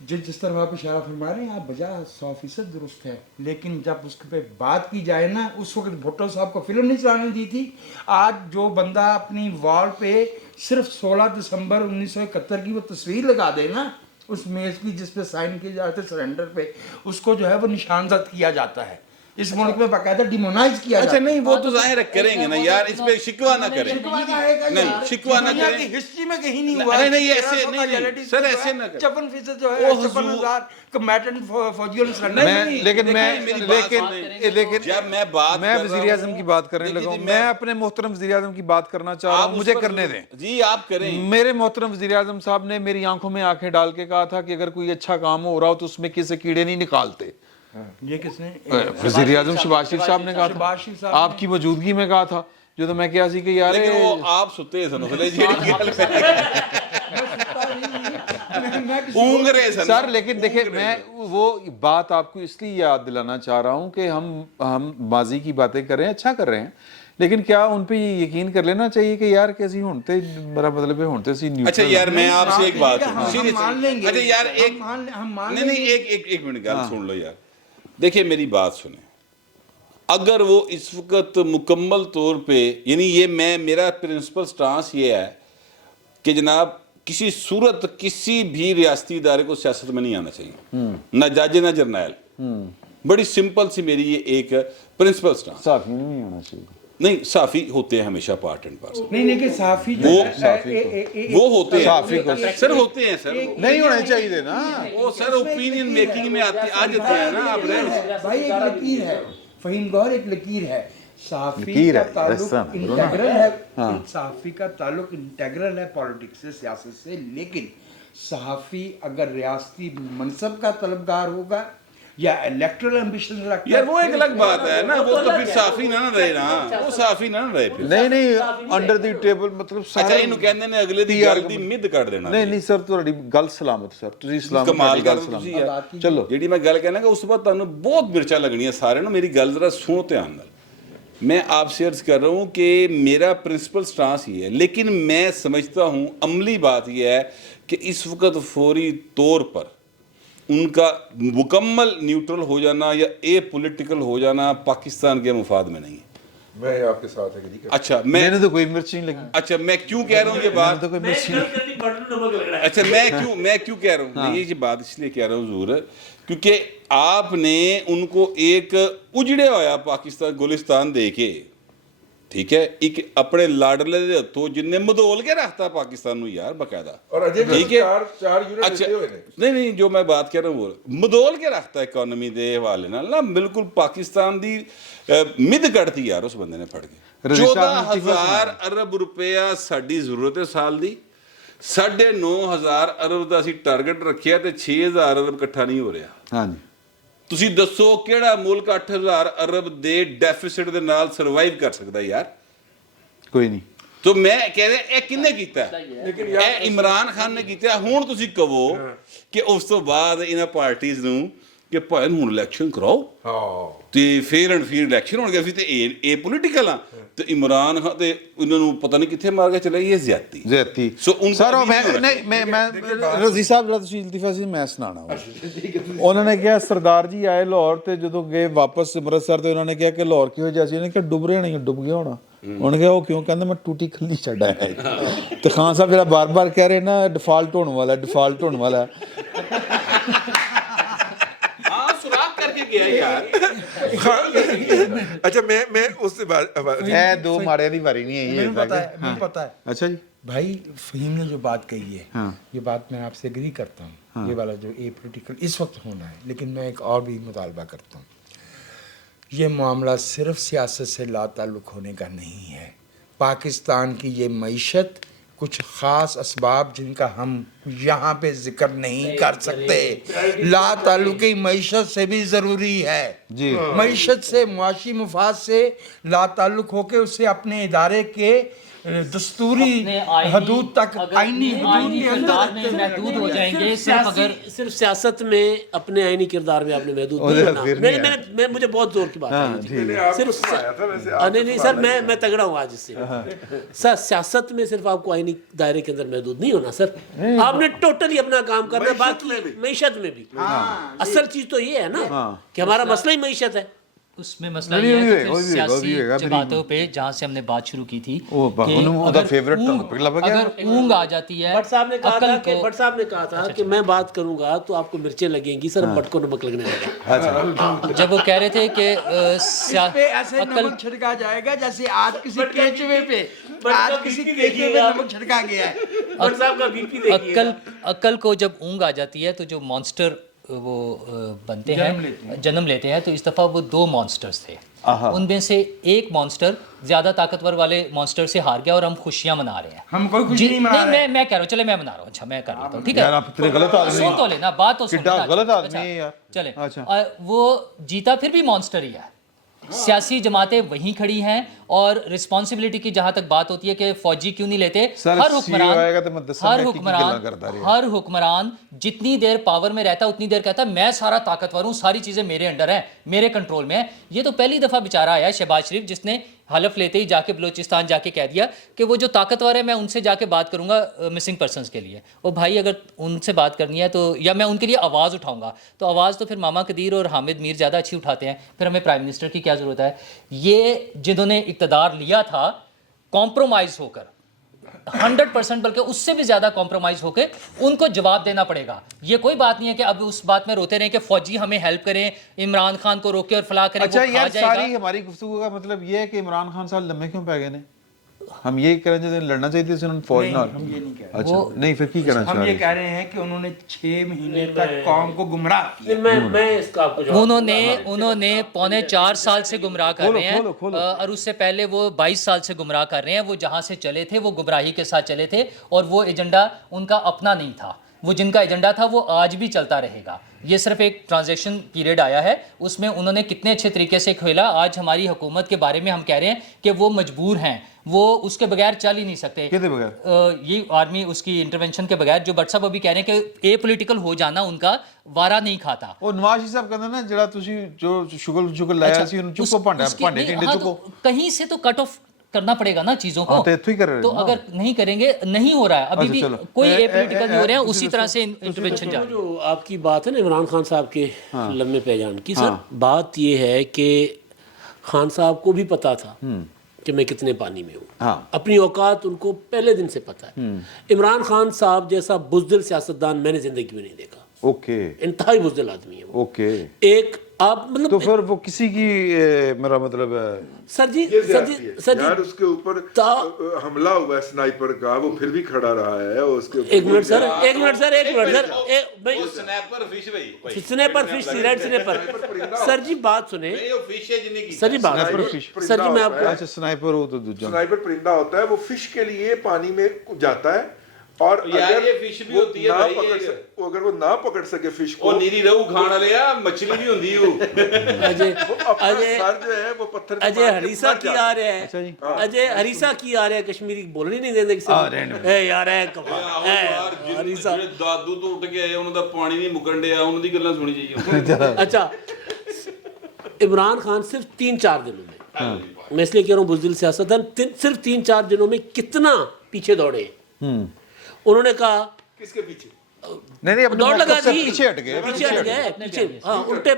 जिस तरह आप इशारा फरमा रहे हैं, आप बजा 100% दुरुस्त है, लेकिन जब उसके पे बात की जाए ना, उस वक्त भुट्टो साहब को फिल्म नहीं चलाने दी थी। आज जो बंदा अपनी वॉल पे सिर्फ 16 दिसंबर 1971 की वो तस्वीर लगा दे ना, उस मेज की जिस पे साइन किए जाते सरेंडर पे, उसको जो है वो निशानजद किया जाता है। इस मुल्क में बाकायदा डिमोनाइज किया अच्छा नहीं, वो तो जाहिर करेंगे ना यार, इस पे शिकवा ना करें, नहीं शिकवा ना करें। हिस्ट्री में कहीं नहीं हुआ। नहीं ऐसे नहीं सर, ऐसे ना करें। 56% जो है 56,000 कमैटेंट फौजियों ने सरेंडर। लेकिन जब मैं वजीर आजम की बात करने लगा हूं, मैं अपने मोहतरम वजीर आजम की बात करना चाह रहा हूं, मुझे करने दें जी, आप करें। मेरे मोहतरम वजीर आजम साहब ने मेरी आंखों में आंखें डाल के कहा था कि अगर कोई अच्छा काम हो रहा हो तो उसमें किसी कीड़े नहीं निकालते। ये किसने? वजीर आजम शहबाज शरीफ साहब ने कहा था, आपकी मौजूदगी में कहा था। ਜਦੋਂ ਮੈਂ ਕਿਹਾ ਸੀ ਕਿ ਯਾਰ ਲੇਕਿਨ ਉਹ ਆਪ ਸੁੱਤੇ ਸਨ ਉਸਲੇ ਜਿਹੜੀ ਗੱਲ ऊँग रहे सन सर लेकिन देखिए मैं वो बात आपको इसलिए याद दिलाना चाह रहा हूँ कि हम माजी की बातें कर रहे हैं, अच्छा कर रहे हैं, लेकिन क्या उन पे ये यकीन कर लेना चाहिए कि यार कि ਅਸੀਂ ਹੁਣ ਤੇ मेरा मतलब है ਹੁਣ ਤੇ ਅਸੀਂ अच्छा यार मैं आपसे एक बात हम मान लेंगे, अच्छा यार एक हम मान नहीं एक मिनट गल सुन लो यार, देखिए मेरी बात सुने, अगर वो इस वक्त मुकम्मल तौर पे यानी ये मेरा प्रिंसिपल स्टांस ये है कि जनाब किसी सूरत किसी भी रियासती इदारे को सियासत में नहीं आना चाहिए, ना जज ना जर्नैल, बड़ी सिंपल सी मेरी ये एक प्रिंसिपल स्टांस। साफी नहीं होना चाहिए, नहीं साफी होते हैं हमेशा पार्ट एंड पार्सल, नहीं लेकिन साफी वो होते हैं साफी को सर होते हैं सर, नहीं होने चाहिए ना, वो सर ओपिनियन मेकिंग में आते आ जाते हैं ना आप भाई एक लकीर है फहीम गौर, एक लकीर है साफी लकीर का है, ताल्लुक रस्ता है, इंटेग्रल है, साफी का ताल्लुक इंटेग्रल है पॉलिटिक्स से, सियासत से, लेकिन सहाफ़ी अगर रियासती मनसब का तलबगार होगा या इलेक्ट्रल एम्बिशन रखता यार वो एक अलग बात है ना, वो तो फिर साफी ना रहे ना, वो साफी ना रहे फिर। नहीं अंडर दी टेबल मतलब ਅੱਛਾ ਸਾਰੇ ਇਹਨੂੰ ਕਹਿੰਦੇ ਨੇ ਅਗਲੇ ਦੀ ਗੱਲ ਦੀ ਮਿੱਦ ਕੱਢ ਦੇਣਾ। ਨਹੀਂ ਨਹੀਂ ਸਰ ਤੁਹਾਡੀ ਗੱਲ ਸਲਾਮਤ ਸਰ, ਤੁਸੀਂ ਸਲਾਮਤ ਕਮਾਲ ਗੱਲ ਕਰ ਤੁਸੀਂ ਸਲਾਮਤ ਯਾਰ। ਚਲੋ ਜਿਹੜੀ ਮੈਂ ਗੱਲ ਕਹਿਣਾ ਕਿ ਉਸ ਤੋਂ ਬਾਅਦ ਤੁਹਾਨੂੰ ਬਹੁਤ ਮਿਰਚਾਂ ਲੱਗਣੀਆਂ ਸਾਰਿਆਂ ਨੂੰ, ਮੇਰੀ ਗੱਲ ਜ਼ਰਾ ਸੁਣੋ ਧਿਆਨ ਨਾਲ। मैं आपसे अर्ज कर रहा हूँ कि मेरा प्रिंसिपल स्टांस ये है, लेकिन मैं समझता हूँ अमली बात यह है कि इस वक्त फौरी तौर पर उनका मुकम्मल न्यूट्रल हो जाना या ए पॉलिटिकल हो जाना पाकिस्तान के मुफाद में नहीं है। मैं आपके साथ एग्री करता अच्छा मैं मैंने तो कोई मिर्च नहीं लगी, अच्छा मैं क्यों कह रहा हूँ ये बात, तो कोई मिर्च नहीं अच्छा मैं क्यों कह रहा हूँ ये बात इसलिए कह रहा हूँ ज़रूर, क्योंकि आपने उनको एक उजड़े होया पाकिस्तान गुलिस्तान दे के, ठीक है, एक अपने लाडले दे हथों जिन्ने मदोल के रखता पाकिस्तान ਨੂੰ यार बकायदा, और अजय भी ठीक है चार यूनिट अच्छा देते हुए ने। नहीं जो मैं बात कर रहा हूँ वो मदोल के रखता इकोनॉमी दे हवाले नाल ना, बिल्कुल पाकिस्तान दी मिद कटती यार उस बंदे ने फड़ के। 14,000 अरब रुपया साडी जरूरत है साल दी, 9,500 अरब ਦਾ ਅਸੀਂ ਟਾਰਗੇਟ ਰੱਖਿਆ ਤੇ 6,000 ਅਰਬ ਇਕੱਠਾ ਨਹੀਂ ਹੋ ਰਿਹਾ। ਹਾਂਜੀ ਤੁਸੀਂ ਦੱਸੋ ਕਿਹੜਾ ਮੁਲਕ 8,000 ਅਰਬ ਦੇ ਡੈਫਿਸਿਟ ਦੇ ਨਾਲ ਸਰਵਾਈਵ ਕਰ ਸਕਦਾ ਯਾਰ? ਕੋਈ ਨਹੀਂ। तो मैं कह रहा ਇਹ ਕਿੰਨੇ ਕੀਤਾ? ਇਹ ਇਮਰਾਨ ਖਾਨ ਨੇ ਕੀਤਾ। ਹੁਣ ਤੁਸੀਂ ਕਹੋ ਕਿ ਉਸ ਤੋਂ ਬਾਅਦ ਇਹਨਾਂ ਪਾਰਟੀਆਂ ਨੂੰ ਕਿ ਭਾਵੇਂ ਹੁਣ ਇਲੈਕਸ਼ਨ ਕਰਾਓ ਤੇ ਫੇਅਰ ਐਂਡ ਫੇਅਰ ਇਲੈਕਸ਼ਨ ਹੋਣਗੇ, ਅਸੀਂ ਤੇ ਇਹ ਪੋਲੀਟੀਕਲ ਆ ਤੇ ਇਮਰਾਨ ਖਾਨ ਤੇ ਇਹਨਾਂ ਨੂੰ ਪਤਾ ਨਹੀਂ ਕਿੱਥੇ ਮਾਰ ਕੇ ਚਲੇ, ਇਹ ਜ਼ਿਆਦਤੀ ਜ਼ਿਆਦਤੀ ਸੋ ਸਰ ਮੈਂ ਰਜ਼ੀ ਸਾਹਿਬ ਜਿਹੜਾ ਤੁਸੀਂ ਇਲਤਿਫਾ ਸੀ ਮੈਂ ਸੁਣਾਣਾ, ਉਹਨਾਂ ਨੇ ਕਿਹਾ ਸਰਦਾਰ ਜੀ ਆਏ ਲਾਹੌਰ ਤੇ ਜਦੋਂ ਗਏ ਵਾਪਸ ਅੰਮ੍ਰਿਤਸਰ ਤੇ ਉਹਨਾਂ ਨੇ ਕਿਹਾ ਕਿ ਲਾਹੌਰ ਕਿਹੋ ਜਿਹਾ ਸੀ, ਉਹਨੇ ਕਿਹਾ ਡੁੱਬ ਰਿਹਾ ਨਹੀਂ, ਡੁੱਬ ਗਿਆ ਹੋਣਾ। ਉਹਨੇ ਕਿਹਾ ਉਹ ਕਿਉਂ? ਕਹਿੰਦਾ ਮੈਂ ਟੂਟੀ ਖੱਲੀ ਛੱਡ ਆਇਆ। ਤੇ ਖਾਨ ਸਾਹਿਬ ਜਿਹੜਾ ਬਾਰ-ਬਾਰ ਕਹਿ ਰਹੇ ਨਾ ਡਿਫਾਲਟ ਹੋਣ ਵਾਲਾ, ਡਿਫਾਲਟ ਹੋਣ ਵਾਲਾ, अच्छा मैं उससे बात ਇਹ ਦੋ ਮਾੜਿਆਂ ਦੀ ਵਾਰੀ ਨਹੀਂ ਆਈ मुझे पता है अच्छा जी भाई फहीम ने जो बात कही है, हाँ। ये बात मैं आपसे एग्री करता हूँ, हाँ। ये वाला जो ए पॉलिटिकल इस वक्त होना है, लेकिन मैं एक और भी मुतालबा करता हूँ, ये मामला सिर्फ सियासत से लाताल्लुक़ होने का नहीं है। पाकिस्तान की ये मईशत कुछ ख़ास असबाब जिनका हम यहाँ पे जिक्र नहीं कर सकते, लाताल्लुक़ी मईशत से भी ज़रूरी है जी। मईशत से, मुआशी मुफाद से लाताल्लुक़ होके उससे अपने इदारे के दस्तूरी हदूद तक, आईनी हदूद के अंदर में महदूद हो जाएंगे सिर्फ अगर सिर्फ सियासत में अपने आईनी किरदार में आपने महदूद नहीं होना। मैं मुझे बहुत जोर की बात है, सिर्फ नहीं सर मैं तगड़ा हूँ आज इससे। सर सियासत में सिर्फ आपको आईनी दायरे के अंदर महदूद नहीं होना सर, आपने टोटली अपना काम करना है, बाकी मईशत में भी। असल चीज तो ये है ना कि हमारा मसला ही मईशत है। उसमें मसला ये है कि फिर सियासी जमातों पे जहाँ से हमने बात शुरू की थी कि अगर ऊँग आ जाती है, भट्ट साहब ने कहा था कि मैं बात करूंगा तो आपको मिर्चें लगेंगी सर, भट्ट को नमक लगने लगा। जब वो कह रहे थे कि पे ऐसे नमक छिड़का जाएगा जैसे आज किसी केचुए पे, आज किसी केचुए पे नमक छिड़का गया है। भट्ट साहब का बीपी देखिए। अक्ल को जब ऊँग आ जाती है तो जो मॉन्स्टर वो बनते हैं, जन्म लेते हैं, तो इस दफ़ा वो 2 मॉन्स्टर्स थे, उनमें से एक मॉन्स्टर ज़्यादा ताकतवर वाले मॉन्स्टर से हार गया और हम खुशियाँ मना रहे हैं। हम कोई खुशी नहीं मना रहे। मैं कह रहा हूँ, चले मैं मना रहा हूँ, अच्छा मैं कर लेता हूँ, ठीक है। यार आप इतने गलत आदमी सुन तो लेना, बात तो सुन। गलत आदमी है यार। चले अच्छा। वो जीता फिर भी मॉन्स्टर ही है, सियासी जमातें वहीं खड़ी हैं और रिस्पॉन्सिबिलिटी की जहां तक बात होती है कि फौजी क्यों नहीं लेते, हर हुक्मरान जितनी देर पावर में रहता है उतनी देर कहता है मैं सारा ताकतवर हूं, सारी चीजें मेरे अंडर हैं, मेरे कंट्रोल में है। ये तो पहली दफा बेचारा आया है शहबाज शरीफ, जिसने हलफ लेते ही जाके बलूचिस्तान जाके कह दिया कि वो जो ताकतवर है मैं उनसे जाके बात करूंगा मिसिंग पर्सनस के लिए। और भाई अगर उनसे बात करनी है तो या मैं उनके लिए आवाज़ उठाऊंगा, तो आवाज़ तो फिर मामा कदीर और हामिद मीर ज़्यादा अच्छी उठाते हैं, फिर हमें प्राइम मिनिस्टर की क्या ज़रूरत है। ये जिन्होंने इक़्तिदार लिया था कॉम्प्रोमाइज़ होकर 100%, बल्कि उससे भी ज़्यादा कॉम्प्रोमाइज़ होकर उनको जवाब देना पड़ेगा। ये कोई बात नहीं है कि अब उस बात में रोते रहें कि फौजी हमें हेल्प करें, इमरान खान को रोके और फला करें। अच्छा यार, सारी हमारी गुफ्तगू का मतलब ये है कि इमरान खान साहब लम्बे क्यों पै गए ने? हम ये कह रहे हैं लड़ना चाहिए था उन्होंने फौज नाल। हम ये नहीं कह रहे। अच्छा नहीं, फिर की कहना चाह हम रहे ये कह रहे हैं कि उन्होंने 6 महीने तक कौम को गुमराह किया। मैं इसका आपको जवाब उन्होंने 4.25 साल से गुमराह कर रहे हैं, और उससे पहले वो 22 साल से गुमराह कर रहे हैं। वो जहाँ से चले थे वो गुमराही के साथ चले थे, और वो एजेंडा उनका अपना नहीं था, वो जिनका एजेंडा था वो आज भी चलता रहेगा। ये सिर्फ एक ट्रांजेक्शन पीरियड आया है, उसमें उन्होंने कितने अच्छे तरीके से खेला। आज हमारी हुकूमत के बारे में हम कह रहे हैं कि वो मजबूर हैं, वो उसके बगैर चल ही नहीं सकते। किसके बगैर? ये आर्मी उसकी इंटरवेंशन के बगैर, जो भट्ट साहब अभी कह रहे हैं कि ए पॉलिटिकल हो जाना उनका वारा नहीं खाता। ਉਹ ਨਵਾਜ਼ ਸ਼ਰੀਫ ਸਾਹਿਬ ਕਹਿੰਦੇ ਨਾ ਜਿਹੜਾ ਤੁਸੀਂ ਜੋ ਸ਼ੁਗਲ ਲਾਇਆ ਸੀ ਉਹਨੂੰ ਚੁੱਕੋ, ਭਾਂਡੇ ਢਿੰਡੇ ਚੁੱਕੋ। कहीं से तो कट ऑफ करना पड़ेगा ना चीजों को। तो इत्थों ही कर रहे हैं तो ना। अगर नहीं करेंगे, नहीं हो रहा है अभी भी, चलो। कोई ए पॉलिटिकल नहीं हो रहे हैं, उसी तरह से इंटरवेंशन जा रही है। जो आपकी बात है ना इमरान खान साहब के लम्बे पैजान की, सर बात ये है कि खान साहब को भी पता था कि मैं कितने पानी में हूँ, अपनी औकात उनको पहले दिन से पता है। इमरान खान साहब जैसा बुज़दिल सियासतदान मैंने जिंदगी में नहीं देखा। ओके, इंतहाई बुज़दिल आदमी है वो। ओके, एक आप मतलब तो फिर वो किसी की मेरा मतलब सर जी यार उसके ऊपर हमला हुआ है स्नाइपर का, वो फिर भी खड़ा रहा है उसके ऊपर। एक मिनट सर स्नैपर फिश भाई, snapper fish, red snapper. Sir ji बात सुने, फिश है जिन्हें की सर जी बात सर जी मैं आपको, अच्छा स्नाइपर हो तो दूसरा स्नाइपर परिंदा होता है, वो फिश के लिए पानी में जाता है, और अगर ये फिश भी होती है भाई, अगर वो ना पकड़ सके फिश को, ਉਹ ਨੀਰੀ ਰਹੂ ਖਾਣ ਵਾਲੇ ਆ, ਮੱਛਲੀ ਵੀ ਹੁੰਦੀ ਉਹ। अजय सर जो है वो पत्थर पे अजय मार के हरीसा मर की जाता आ रहा है, अजय हरीसा की आ रहा है, कश्मीरी बोलने नहीं देते किसी को। ए यार है हरीसा ਜਿਹੜੇ ਦਾਦੂ ਤੋਂ ਉੱਠ ਕੇ ਆਏ ਉਹਨਾਂ ਦਾ ਪਾਣੀ ਨਹੀਂ ਮੁਕਣ ਡਿਆ, ਉਹਨਾਂ ਦੀ ਗੱਲਾਂ ਸੁਣੀ ਜਾਈਏ। अच्छा, इमरान खान सिर्फ 3-4 दिनों में, मैं इसलिए कह रहा हूँ बुज़दिल सियासतदान, सिर्फ 3-4 दिनों में कितना पीछे दौड़े। उन्होंने कहा किसके पीछे? नहीं अपने दौड़ लगा दी, पीछे हट गए, पीछे हाँ, उल्टे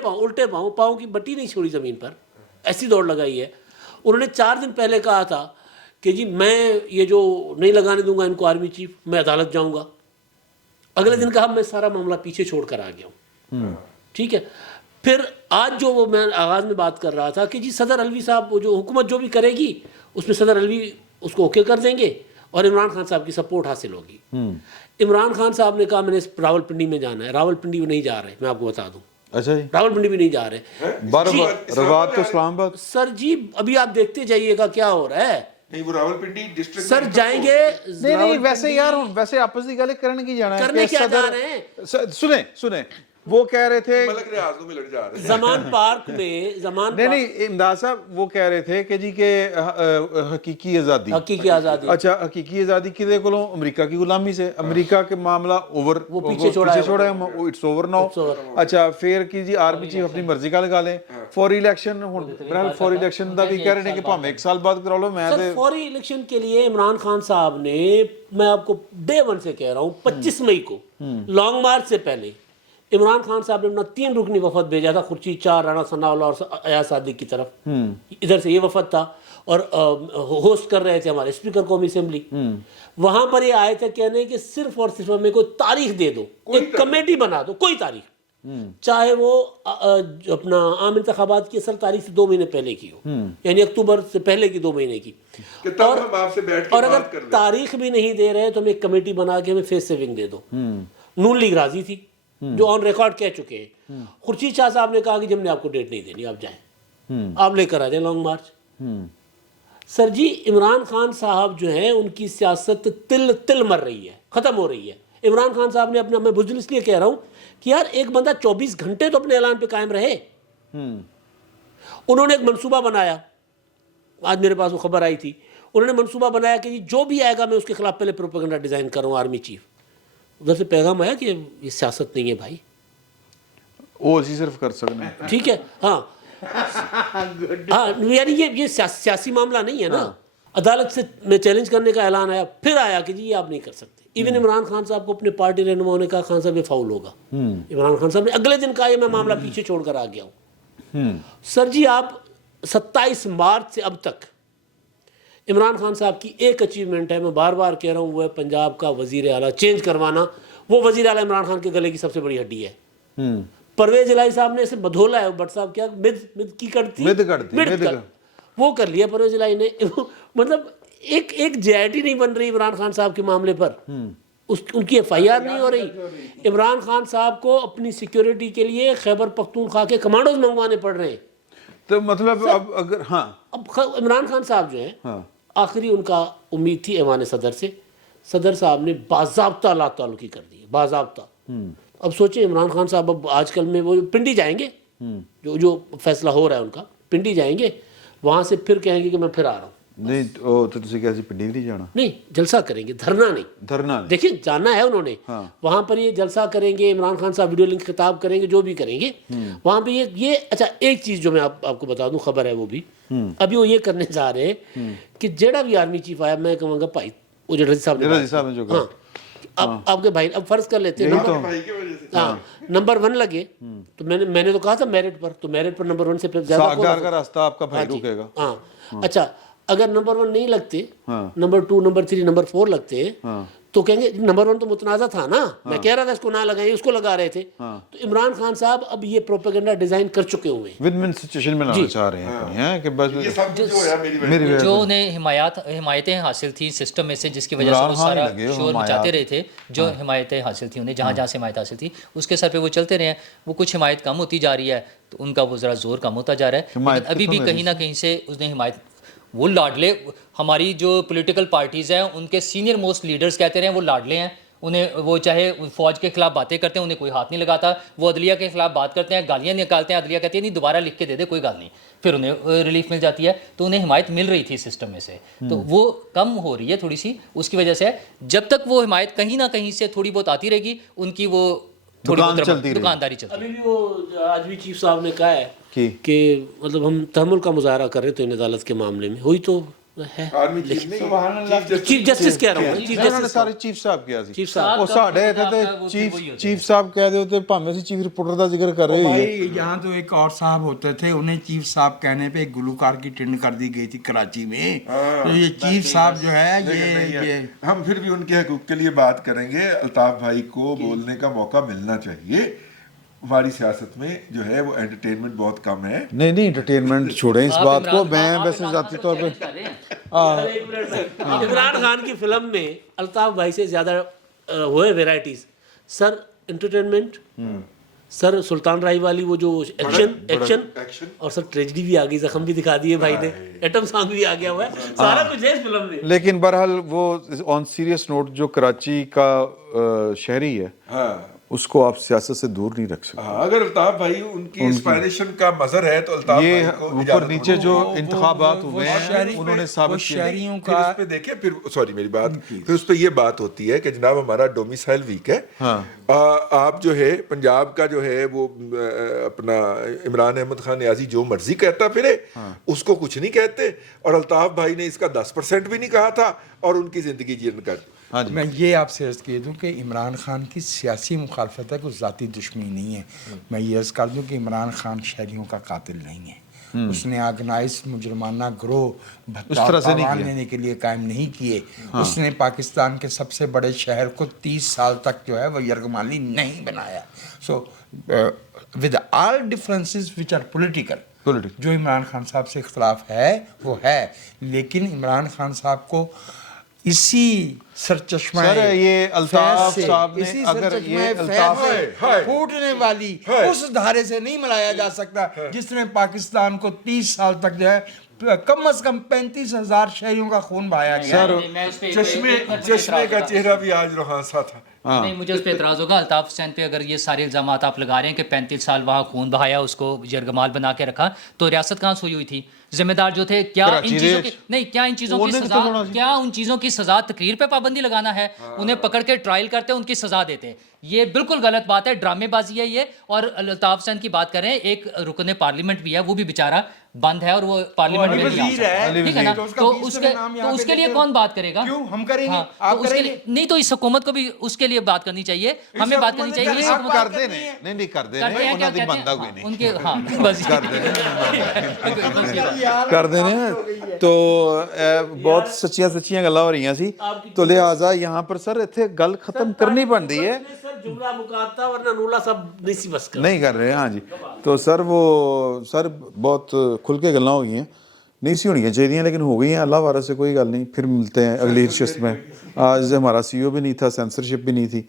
पाँव की बट्टी नहीं छोड़ी जमीन पर, ऐसी दौड़ लगाई है। उन्होंने 4 दिन पहले कहा था कि जी मैं ये जो नहीं लगाने दूंगा इनको आर्मी चीफ, मैं अदालत जाऊंगा। अगले दिन कहा मैं सारा मामला पीछे छोड़ कर आ गया हूँ। ठीक है, फिर आज जो वो मैं आगाज़ में बात कर रहा था कि जी सदर अलवी साहब वो जो हुकूमत जो भी करेगी उसमें सदर अलवी उसको ओके कर देंगे और इमरान खान साहब की सपोर्ट हासिल होगी। इमरान खान साहब ने कहा मैंने रावलपिंडी में जाना है, रावलपिंडी में नहीं जा रहे, मैं आपको बता दूं। अच्छा जी, रावलपिंडी भी नहीं जा रहे, रवात तो इस्लामाबाद। सर जी अभी आप देखते जाइएगा क्या हो रहा है। नहीं वो रावलपिंडी डिस्ट्रिक्ट सर जाएंगे नहीं वैसे यार वैसे आपस की गल करने की जाना है, करने क्या जा रहे हैं। सुने वो कह रहे थे मलक रियाज में लड़ जा रहे हैं। जमान पार्क में नहीं इमदाद साहब वो कह रहे थे कि जी के हकीकी आज़ादी, हकीकी आज़ादी, अच्छा हकीकी आज़ादी किदे कोलों? अमेरिका की गुलामी से। अमेरिका के मामला ओवर, वो पीछे छोड़ा है, इट्स ओवर नाउ। अच्छा फिर की जी आर्मी चीफ अपनी मर्जी का लगा लें फॉर इलेक्शन। फॉर इलेक्शन का भी कह रहे हैं कि भावें 1 साल बाद करा लो। मैं फॉर इलेक्शन के लिए इमरान खान साहब ने, मैं आपको डे 1 से कह रहा हूँ, 25 मई को लॉन्ग मार्च से पहले इमरान खान साहब ने अपना 3 रुकनी वफद भेजा था, खुर्शीद चार, राणा सनाउल्लाह और अयाज सादिक की तरफ। इधर से ये वफद था और होस्ट कर रहे थे हमारे स्पीकर कौमी असेंबली। वहां पर ये आए थे कहने कि सिर्फ और सिर्फ हमें कोई तारीख दे दो, एक कमेटी बना दो, कोई तारीख, चाहे वो अपना आम इंतखाबात की असल तारीख से 2 महीने पहले की हो, यानी अक्टूबर से पहले की 2 महीने की। और अगर तारीख भी नहीं दे रहे तो हमें एक कमेटी बना के हमें फेस सेविंग दे दो। नून लीग राजी थी, जो ऑन रिकॉर्ड कह चुके हैं। खुर्शीद शाह साहब ने कहा कि हमने आपको डेट नहीं देनी, आप जाएं, आप लेकर आ जाए लॉन्ग मार्च। सर जी इमरान खान साहब जो है उनकी सियासत तिल तिल मर रही है, खत्म हो रही है। इमरान खान साहब ने अपना, मैं बुज़दिल इसलिए कह रहा हूं कि यार एक बंदा 24 घंटे तो अपने ऐलान पे कायम रहे। انہوں نے ایک منصوبہ بنایا, آج میرے پاس وہ خبر آئی تھی, انہوں نے منصوبہ بنایا کہ جو بھی آئے گا میں اس کے خلاف پہلے پروپیگنڈا ڈیزائن کروں, آرمی چیف. ادھر سے پیغام آیا کہ یہ سیاست نہیں ہے بھائی, وہ اسی صرف کر سکنا ہے. ٹھیک ہے, ہاں یعنی یہ سیاسی معاملہ نہیں ہے نا. عدالت سے میں چیلنج کرنے کا اعلان آیا, پھر آیا کہ جی یہ آپ نہیں کر سکتے. ایون عمران خان صاحب کو اپنے پارٹی رہنماؤں نے کہا خان صاحب یہ فاؤل ہوگا. عمران خان صاحب نے اگلے دن کہا یہ میں معاملہ پیچھے چھوڑ کر آ گیا ہوں. سر جی آپ 27 مارچ سے اب تک عمران خان صاحب کی ایک اچیومنٹ ہے, میں بار بار کہہ رہا ہوں, وہ ہے پنجاب کا وزیر اعلیٰ چینج کروانا. وہ وزیر اعلیٰ عمران خان کے گلے کی سب سے بڑی ہڈی ہے. پرویز الہی صاحب نے اسے بدھولا ہے, بٹ صاحب کیا مد کی کرتی وہ کر لیا پرویز الہی نے. مطلب ایک جے آئی ٹی نہیں بن رہی عمران خان صاحب کے معاملے پر, ان کی ایف آئی آر نہیں ہو رہی. عمران خان صاحب کو اپنی سیکیورٹی کے لیے خیبر پختونخوا کے کمانڈوز منگوانے پڑ رہے ہیں. تو مطلب اب اگر اب عمران خان صاحب جو ہیں, آخری ان کا امید تھی ایوان صدر سے, صدر صاحب نے باضابطہ لا تعلقی کر دی, باضابطہ. اب سوچیں عمران خان صاحب اب آج کل میں وہ پنڈی جائیں گے, جو فیصلہ ہو رہا ہے ان کا, پنڈی جائیں گے, وہاں سے پھر کہیں گے کہ میں پھر آ رہا ہوں. نہیں تو تسی کیسی پنڈی نہیں جانا, نہیں جلسہ کریں گے, دھرنا نہیں. دیکھیں جانا ہے انہوں نے, وہاں پر یہ جلسہ کریں گے, عمران خان صاحب ویڈیو لنک خطاب کریں گے, جو بھی کریں گے وہاں پہ یہ. اچھا ایک چیز جو میں آپ کو بتا دوں, خبر ہے وہ بھی, ابھی وہ یہ کرنے جا رہے ہیں کہ جیڑا بھی آرمی چیف آیا میں کہوں گا بھائی, وہ جو رضی صاحب نے جو کہا, اب آپ کے بھائی, اب فرض کر لیتے ہیں ہاں نمبر 1 لگے, تو میں نے تو کہا تھا میرٹ پر, تو میرٹ پر نمبر 1 سے پھر زیادہ کا راستہ آپ کا بھائی روکے گا. ہاں اچھا, اگر نمبر 1 نہیں لگتے, نمبر 2, نمبر 3, نمبر 4 لگتے تو کہیں گے نمبر 1 تو متنازع تھا نا, میں کہہ رہا تھا اس کو نہ لگائیں, اس کو لگا رہے تھے. تو عمران خان صاحب اب یہ پروپیگنڈا ڈیزائن کر چکے ہوئے ہیں, ود من سچویشن میں لانا چاہ رہے ہیں کہ بس جو انہیں حمایتیں حاصل تھی سسٹم میں سے, جس کی وجہ سے وہ سارا شور مچاتے رہے تھے, جو حمایتیں حاصل تھی انہیں جہاں سے حمایت حاصل تھی اس کے سر پہ وہ چلتے رہے ہیں. وہ کچھ حمایت کم ہوتی جا رہی ہے تو ان کا وہ ذرا زور کم ہوتا جا رہا ہے, لیکن ابھی بھی کہیں نہ کہیں سے اس نے حمایت, وہ لاڈلے, ہماری جو پولیٹیکل پارٹیز ہیں ان کے سینئر موسٹ لیڈرز کہتے رہے ہیں وہ لاڈلے ہیں. انہیں وہ چاہے فوج کے خلاف باتیں کرتے ہیں انہیں کوئی ہاتھ نہیں لگاتا, وہ عدلیہ کے خلاف بات کرتے ہیں گالیاں نکالتے ہیں, عدلیہ کہتی ہے نہیں دوبارہ لکھ کے دے دے کوئی گال نہیں, پھر انہیں ریلیف مل جاتی ہے. تو انہیں حمایت مل رہی تھی سسٹم میں سے, تو وہ کم ہو رہی ہے تھوڑی سی. اس کی وجہ سے جب تک وہ حمایت کہیں نہ کہیں سے تھوڑی بہت آتی رہے گی, ان کی وہ دکانداری چلتی. ابھی بھی وہ آج بھی چیف صاحب نے کہا ہے کہ مطلب ہم تحمل کا مظاہرہ کر رہے تو ان عدالت کے معاملے میں ہوئی تو ہے. چیف جسٹس کہہ رہا ہوں, چیف جسٹس سارے چیف صاحب کیا سی, چیف صاحب وہ ساڈے تے چیف صاحب کہہ دے ہوتے بھاویں سی چیف رپورٹر دا ذکر کر رہے ہیں. یہاں تو ایک اور صاحب ہوتے تھے, انہیں چیف صاحب کہنے پہ ایک گلوکار کی ٹرینڈ کر دی گئی تھی کراچی میں. تو یہ چیف صاحب جو ہے یہ ہم پھر بھی ان کے حقوق کے لیے بات کریں گے. الطاف بھائی کو بولنے کا موقع ملنا چاہیے. ہماری سیاست میں جو ہے وہ انٹرٹینمنٹ بہت کم ہے. نہیں انٹرٹینمنٹ چھوڑیں اس بات کو, میں ویسے ذاتی طور پہ عمران خان کی فلم میں الطاف بھائی سے زیادہ ہوئے ویرائٹیز. سر انٹرٹینمنٹ, سر سلطان رائی والی وہ جو ایکشن, اور سر ٹریجڈی بھی آ گئی, زخم بھی دکھا دیے بھائی نے, ایٹم سانگ بھی آ گیا ہوا ہے, سارا کچھ ہے اس فلم میں. لیکن بہرحال وہ آن سیریس نوٹ جو کراچی کا شہری ہے اس کو آپ سیاست سے دور نہیں رکھ سکتے. اگر الطاف بھائی ان کی انسپائریشن کا مظہر ہے تو الطاف بھائی کو اوپر نیچے جو انتخابات ہوئے ہیں انہوں نے ثابت کیا. شہریوں پھر اس پہ دیکھیں, پھر سوری میری بات, پھر اس پہ یہ بات ہوتی ہے کہ جناب ہمارا ڈومیسائل ویک ہے, آپ جو ہے پنجاب کا جو ہے وہ اپنا عمران احمد خان نیازی جو مرضی کہتا پھرے, اس کو کچھ نہیں کہتے, اور الطاف بھائی نے اس کا 10% بھی نہیں کہا تھا اور ان کی زندگی جیرن کر دی. میں یہ آپ سے عرض کہہ دوں کہ عمران خان کی سیاسی مخالفت ہے, کوئی ذاتی دشمنی نہیں ہے. میں یہ عرض کر دوں کہ عمران خان شہریوں کا قاتل نہیں ہے. اس نے آرگنائز مجرمانہ گروہ بھتہ لینے کے لیے قائم نہیں کیے. اس نے پاکستان کے سب سے بڑے شہر کو 30 سال تک جو ہے وہ یرغمالی نہیں بنایا. So with all differences which are political, جو عمران خان صاحب سے اختلاف ہے وہ ہے, لیکن عمران خان صاحب کو اسی سرچشمہ یہ الطاف صاحب نے اگر یہ الطاف پھوٹنے والی اس دھارے سے نہیں ملایا جا سکتا جس نے پاکستان کو 30 سال تک جو ہے کم از کم 35,000 شہریوں کا خون بہایا گیا. چشمے کا چہرہ بھی آج روحان سا تھا. نہیں مجھے اس پہ اعتراض ہوگا الطاف حسین پہ. اگر یہ سارے الزامات آپ لگا رہے ہیں کہ 35 سال وہاں خون بہایا, اس کو یرغمال بنا کے رکھا, تو ریاست کہاں سوئی ہوئی تھی؟ ذمہ دار جو تھے کیا ان چیزوں کی نہیں, کیا ان چیزوں کی سزا, کیا ان چیزوں کی سزا تقریر پہ پابندی لگانا ہے؟ انہیں پکڑ کے ٹرائل کرتے ان کی سزا دیتے. یہ بالکل غلط بات ہے, ڈرامے بازی ہے یہ. اور الطاف حسین کی بات کریں, ایک رکن پارلیمنٹ بھی ہے, وہ بھی بیچارہ بند ہے اور وہ پارلیمنٹ میں نہیں آ سکتا, ٹھیک ہے نا. تو اس کے لیے کون بات کرے گا؟ کیوں ہم کریں گے, ہاں, آپ تو اس کے کریں گے. لیے نہیں, تو اس حکومت کو بھی اس کے لیے بات کرنی چاہیے, ہمیں بات کرنی چاہیے. اس حکومت ਕਰਦੇ ਨੇ ਨਹੀਂ ਕਰਦੇ ਨੇ کرتے ہیں, ਉਹਨਾਂ کیا ਦੀ کہتے ਬੰਦਾ ਕੋਈ ہیں ਨਹੀਂ ان کے, ہاں بس ਕਰਦੇ ਨੇ تو ਬਹੁਤ ਸੱਚੀਆਂ ਸੱਚੀਆਂ ਗੱਲਾਂ ਹੋ ਰਹੀਆਂ ਸੀ تو لہٰذا यहाँ पर سر ਇੱਥੇ ਗੱਲ ਖਤਮ ਕਰਨੀ ਬਣਦੀ ہے. سر جملہ مکاتا ورنہ نولا سب نہیں سی بس کر. نہیں کر رہے, ہاں جی. تو سر وہ سر بہت کھل کے گلاں ہو گئی ہیں, نہیں سی ہونی چاہیے لیکن ہو گئی ہیں. اللہ وارث سے کوئی گل نہیں, پھر ملتے ہیں اگلی نشست میں. آج ہمارا سی او بھی نہیں تھا, سینسرشپ بھی نہیں تھی,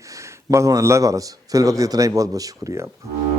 بس ہوں اللہ وارث. فی الوقت اتنا ہی, بہت بہت شکریہ آپ کا.